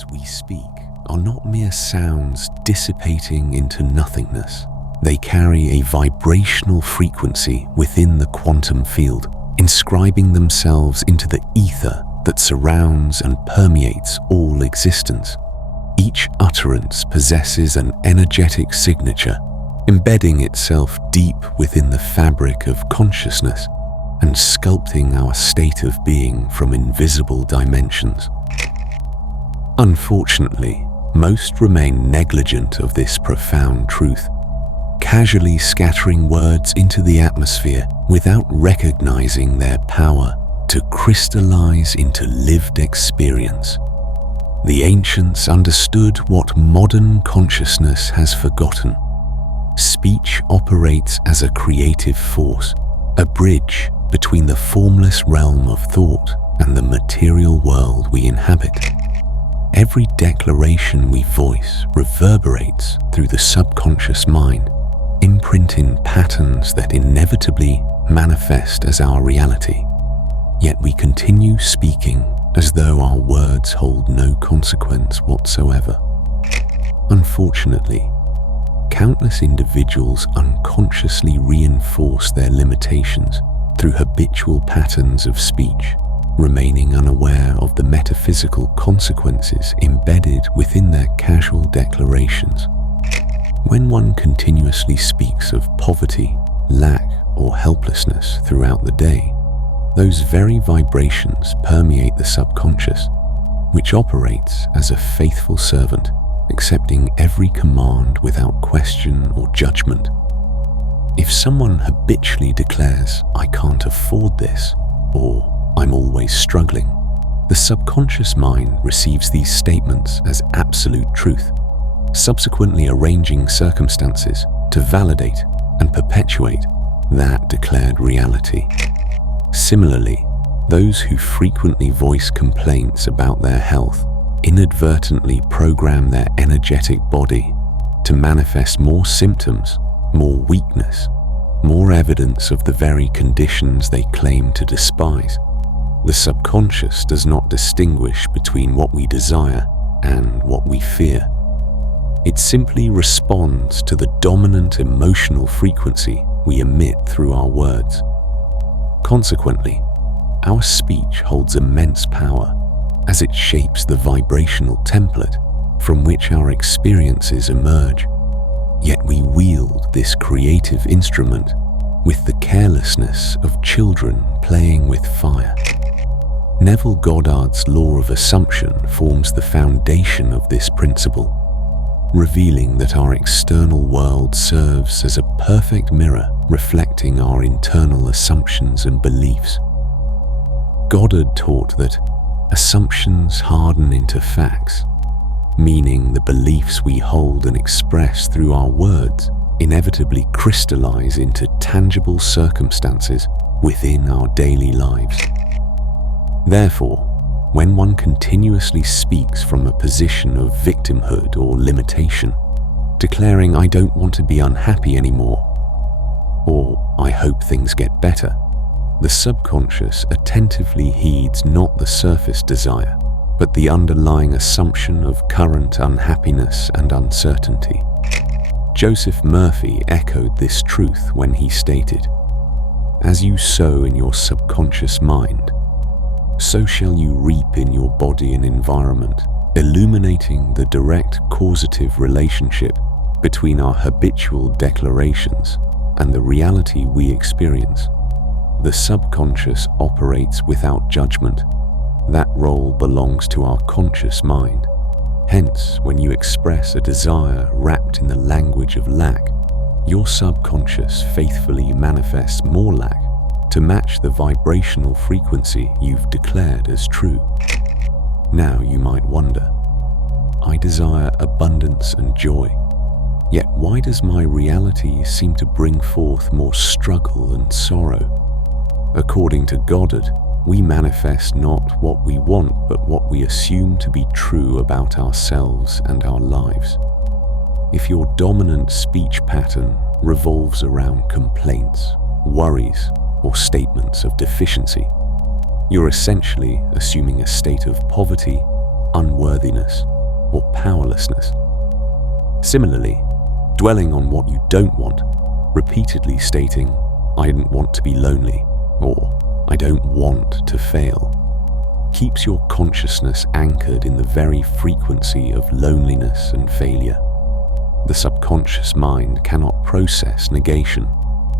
words we speak are not mere sounds dissipating into nothingness. They carry a vibrational frequency within the quantum field, inscribing themselves into the ether that surrounds and permeates all existence. Each utterance possesses an energetic signature, embedding itself deep within the fabric of consciousness and sculpting our state of being from invisible dimensions. Unfortunately, most remain negligent of this profound truth, casually scattering words into the atmosphere without recognizing their power to crystallize into lived experience. The ancients understood what modern consciousness has forgotten. Speech operates as a creative force, a bridge between the formless realm of thought and the material world we inhabit. Every declaration we voice reverberates through the subconscious mind, imprinting patterns that inevitably manifest as our reality. Yet we continue speaking as though our words hold no consequence whatsoever. Unfortunately, countless individuals unconsciously reinforce their limitations through habitual patterns of speech, remaining unaware of the metaphysical consequences embedded within their casual declarations. When one continuously speaks of poverty, lack, or helplessness throughout the day, those very vibrations permeate the subconscious, which operates as a faithful servant, accepting every command without question or judgment. If someone habitually declares, "I can't afford this," or "I'm always struggling," the subconscious mind receives these statements as absolute truth, subsequently arranging circumstances to validate and perpetuate that declared reality. Similarly, those who frequently voice complaints about their health inadvertently program their energetic body to manifest more symptoms, more weakness, more evidence of the very conditions they claim to despise. The subconscious does not distinguish between what we desire and what we fear. It simply responds to the dominant emotional frequency we emit through our words. Consequently, our speech holds immense power as it shapes the vibrational template from which our experiences emerge. Yet we wield this creative instrument with the carelessness of children playing with fire. Neville Goddard's law of assumption forms the foundation of this principle, revealing that our external world serves as a perfect mirror reflecting our internal assumptions and beliefs. Goddard taught that assumptions harden into facts, meaning the beliefs we hold and express through our words inevitably crystallize into tangible circumstances within our daily lives. Therefore, when one continuously speaks from a position of victimhood or limitation, declaring "I don't want to be unhappy anymore," or "I hope things get better," the subconscious attentively heeds not the surface desire, but the underlying assumption of current unhappiness and uncertainty. Joseph Murphy echoed this truth when he stated, "As you sow in your subconscious mind, so shall you reap in your body and environment," illuminating the direct causative relationship between our habitual declarations and the reality we experience. The subconscious operates without judgment. That role belongs to our conscious mind. Hence, when you express a desire wrapped in the language of lack, your subconscious faithfully manifests more lack to match the vibrational frequency you've declared as true. Now you might wonder, I desire abundance and joy, yet why does my reality seem to bring forth more struggle and sorrow? According to Goddard, we manifest not what we want, but what we assume to be true about ourselves and our lives. If your dominant speech pattern revolves around complaints, worries, or statements of deficiency, you're essentially assuming a state of poverty, unworthiness or powerlessness. Similarly, dwelling on what you don't want, repeatedly stating, "I didn't want to be lonely," or "I don't want to fail," keeps your consciousness anchored in the very frequency of loneliness and failure. The subconscious mind cannot process negation.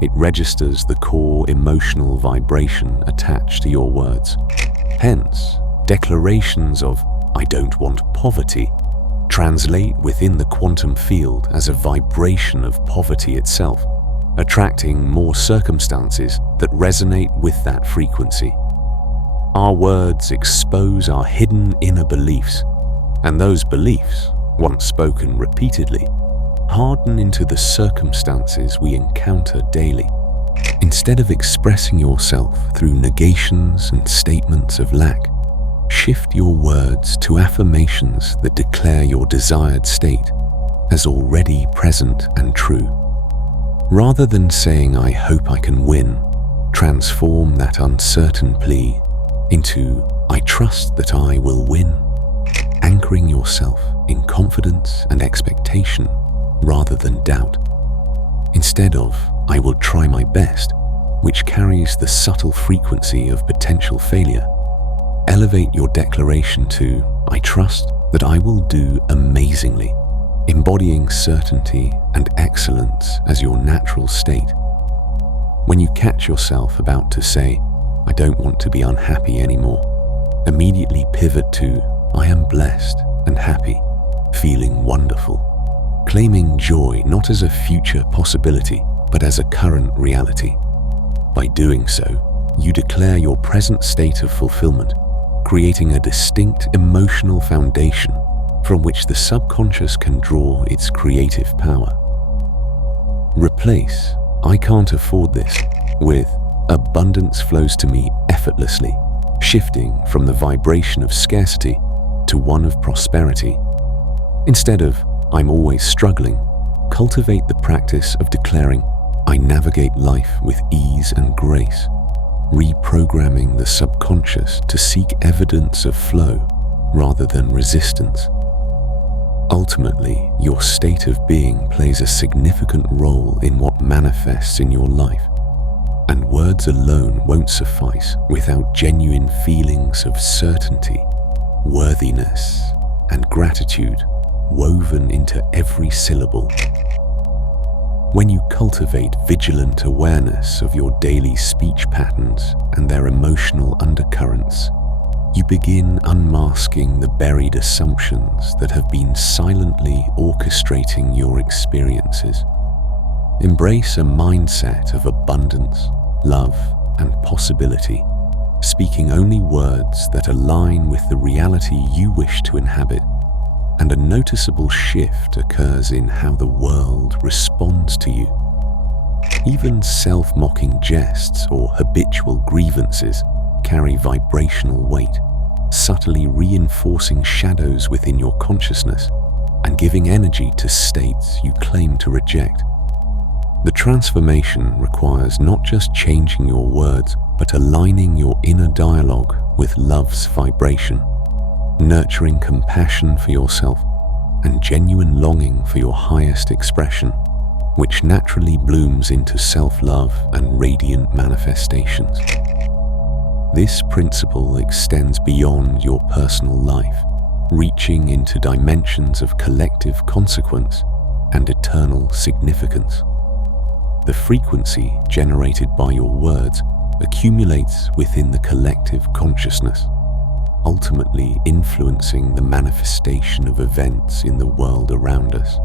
It registers the core emotional vibration attached to your words. Hence, declarations of "I don't want poverty" translate within the quantum field as a vibration of poverty itself, attracting more circumstances that resonate with that frequency. Our words expose our hidden inner beliefs, and those beliefs, once spoken repeatedly, harden into the circumstances we encounter daily. Instead of expressing yourself through negations and statements of lack, shift your words to affirmations that declare your desired state as already present and true. Rather than saying "I hope I can win," transform that uncertain plea into "I trust that I will win," anchoring yourself in confidence and expectation rather than doubt. Instead of "I will try my best," which carries the subtle frequency of potential failure, elevate your declaration to "I trust that I will do amazingly," embodying certainty and excellence as your natural state. When you catch yourself about to say, "I don't want to be unhappy anymore," immediately pivot to "I am blessed and happy, feeling wonderful," claiming joy not as a future possibility, but as a current reality. By doing so, you declare your present state of fulfillment, creating a distinct emotional foundation from which the subconscious can draw its creative power. Replace "I can't afford this" with "abundance flows to me effortlessly," shifting from the vibration of scarcity to one of prosperity. Instead of "I'm always struggling," cultivate the practice of declaring "I navigate life with ease and grace," reprogramming the subconscious to seek evidence of flow rather than resistance. Ultimately, your state of being plays a significant role in what manifests in your life, and words alone won't suffice without genuine feelings of certainty, worthiness, and gratitude woven into every syllable. When you cultivate vigilant awareness of your daily speech patterns and their emotional undercurrents, you begin unmasking the buried assumptions that have been silently orchestrating your experiences. Embrace a mindset of abundance, love, and possibility, speaking only words that align with the reality you wish to inhabit, and a noticeable shift occurs in how the world responds to you. Even self-mocking jests or habitual grievances carry vibrational weight, subtly reinforcing shadows within your consciousness and giving energy to states you claim to reject. The transformation requires not just changing your words, but aligning your inner dialogue with love's vibration, nurturing compassion for yourself and genuine longing for your highest expression, which naturally blooms into self-love and radiant manifestations. This principle extends beyond your personal life, reaching into dimensions of collective consequence and eternal significance. The frequency generated by your words accumulates within the collective consciousness, ultimately influencing the manifestation of events in the world around us,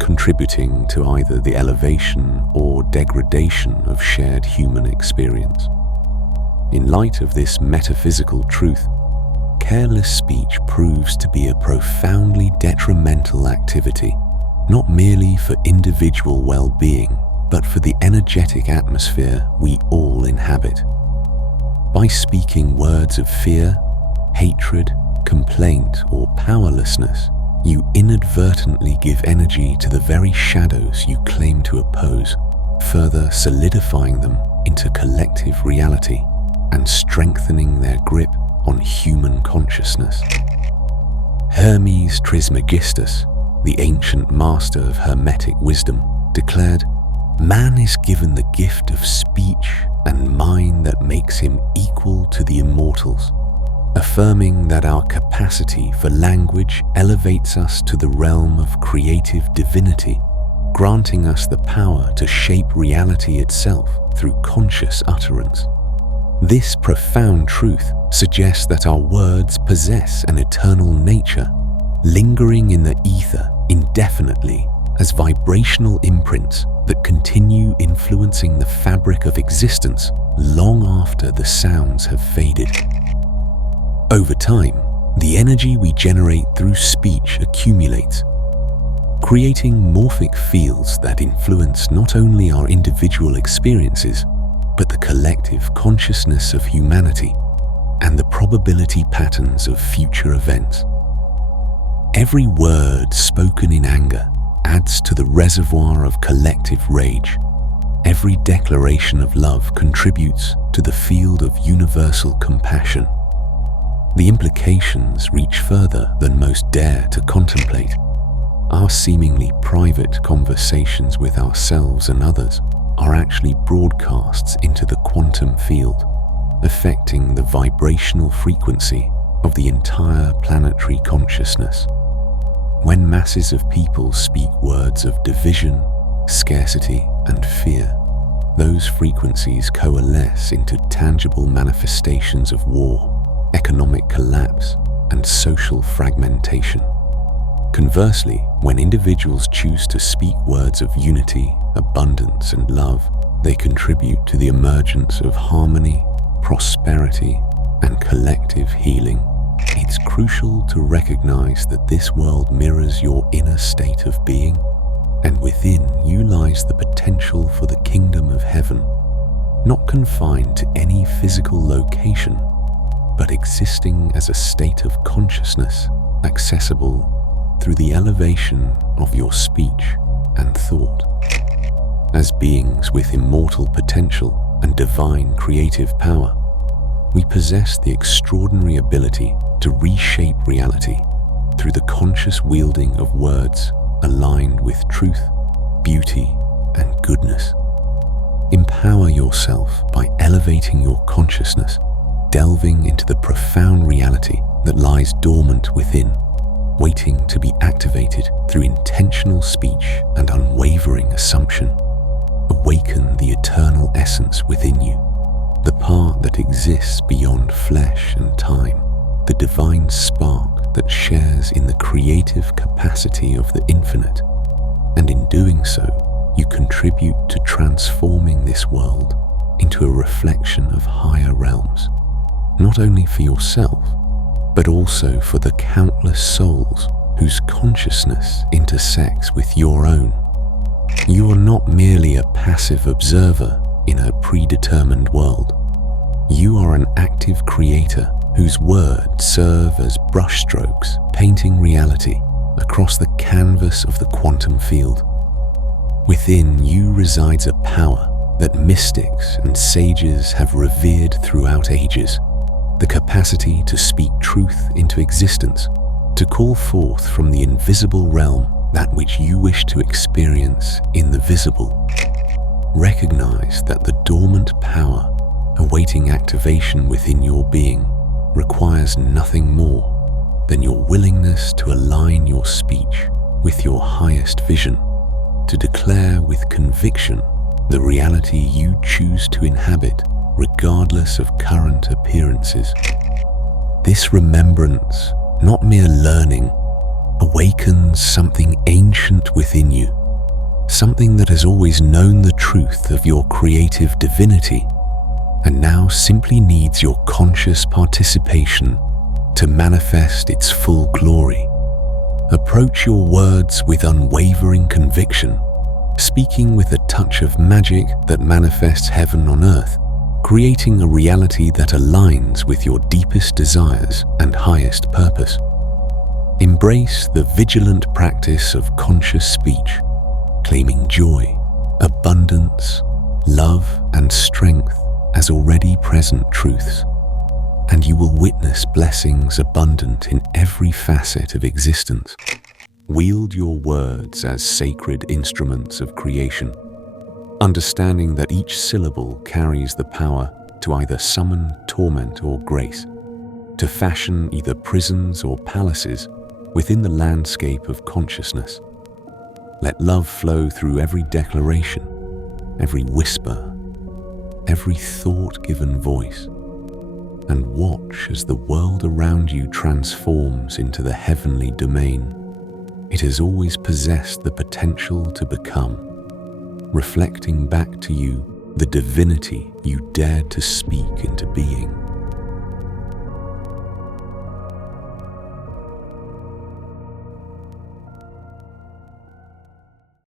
contributing to either the elevation or degradation of shared human experience. In light of this metaphysical truth, careless speech proves to be a profoundly detrimental activity, not merely for individual well-being, but for the energetic atmosphere we all inhabit. By speaking words of fear, hatred, complaint, or powerlessness, you inadvertently give energy to the very shadows you claim to oppose, further solidifying them into collective reality and strengthening their grip on human consciousness. Hermes Trismegistus, the ancient master of Hermetic wisdom, declared, "Man is given the gift of speech and mind that makes him equal to the immortals," affirming that our capacity for language elevates us to the realm of creative divinity, granting us the power to shape reality itself through conscious utterance. This profound truth suggests that our words possess an eternal nature, lingering in the ether indefinitely as vibrational imprints that continue influencing the fabric of existence long after the sounds have faded. Over time, the energy we generate through speech accumulates, creating morphic fields that influence not only our individual experiences, but the collective consciousness of humanity and the probability patterns of future events. Every word spoken in anger adds to the reservoir of collective rage. Every declaration of love contributes to the field of universal compassion. The implications reach further than most dare to contemplate. Our seemingly private conversations with ourselves and others are actually broadcasts into the quantum field, affecting the vibrational frequency of the entire planetary consciousness. When masses of people speak words of division, scarcity, and fear, those frequencies coalesce into tangible manifestations of war, economic collapse, and social fragmentation. Conversely, when individuals choose to speak words of unity, abundance, and love, they contribute to the emergence of harmony, prosperity, and collective healing. It's crucial to recognize that this world mirrors your inner state of being, and within you lies the potential for the kingdom of heaven, not confined to any physical location, but existing as a state of consciousness accessible through the elevation of your speech and thought. As beings with immortal potential and divine creative power, we possess the extraordinary ability to reshape reality through the conscious wielding of words aligned with truth, beauty, and goodness. Empower yourself by elevating your consciousness, delving into the profound reality that lies dormant within, waiting to be activated through intentional speech and unwavering assumption. Awaken the eternal essence within you, the part that exists beyond flesh and time, the divine spark that shares in the creative capacity of the infinite. And in doing so, you contribute to transforming this world into a reflection of higher realms, not only for yourself, but also for the countless souls whose consciousness intersects with your own. You are not merely a passive observer in a predetermined world. You are an active creator whose words serve as brushstrokes painting reality across the canvas of the quantum field. Within you resides a power that mystics and sages have revered throughout ages, the capacity to speak truth into existence, to call forth from the invisible realm that which you wish to experience in the visible. Recognize that the dormant power awaiting activation within your being requires nothing more than your willingness to align your speech with your highest vision, to declare with conviction the reality you choose to inhabit regardless of current appearances. This remembrance, not mere learning, awakens something ancient within you, something that has always known the truth of your creative divinity and now simply needs your conscious participation to manifest its full glory. Approach your words with unwavering conviction, speaking with a touch of magic that manifests heaven on earth, creating a reality that aligns with your deepest desires and highest purpose. Embrace the vigilant practice of conscious speech, claiming joy, abundance, love, and strength as already present truths. and you will witness blessings abundant in every facet of existence. Wield your words as sacred instruments of creation, understanding that each syllable carries the power to either summon torment or grace, to fashion either prisons or palaces within the landscape of consciousness. Let love flow through every declaration, every whisper, every thought given voice, and watch as the world around you transforms into the heavenly domain it has always possessed the potential to become, reflecting back to you the divinity you dared to speak into being.